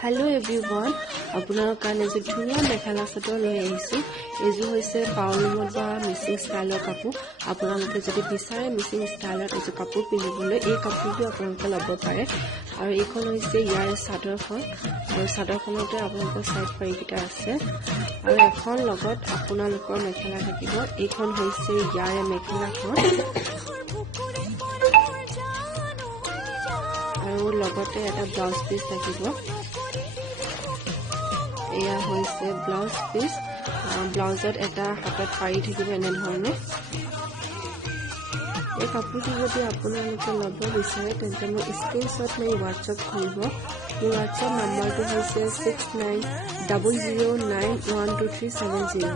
Hello everyone, আপোনালোকৰ কাৰণে যে ধুনীয়া মেখেলা চাদৰ লৈ আহিছো। এইযোৰ হৈছে পাউলুমত বা মিচিং ষ্টাইলৰ কাপোৰ। আপোনালোকে যদি বিচাৰে মিচিং ষ্টাইলত এইযোৰ কাপোৰ পিন্ধিবলৈ এই কাপোৰটো আপোনালোকে ল'ব পাৰে। আৰু এইখন হৈছে ইয়াৰ চাদৰখন, আৰু চাদৰখনতে আপোনালোকৰ সাইড পাৰিকেইটা আছে। আৰু এখন লগত আপোনালোকৰ মেখেলা থাকিব। এইখন হৈছে ইয়াৰ মেখেলাখন, আৰু লগতে এটা ব্লাউজ পিস থাকিব। এয়া হৈছে ব্লাউজ পিস, ব্লাউজত এটা হাতত পাৰি থাকিব এনে ধৰণে। এই কাপোৰটো যদি আপোনালোকে ল'ব বিচাৰে তেন্তে মোৰ স্ক্ৰীনশ্বট মাৰি হোৱাটছআপ কৰিব। মোৰ হোৱাটছআপ নাম্বাৰটো হৈছে 6900912370।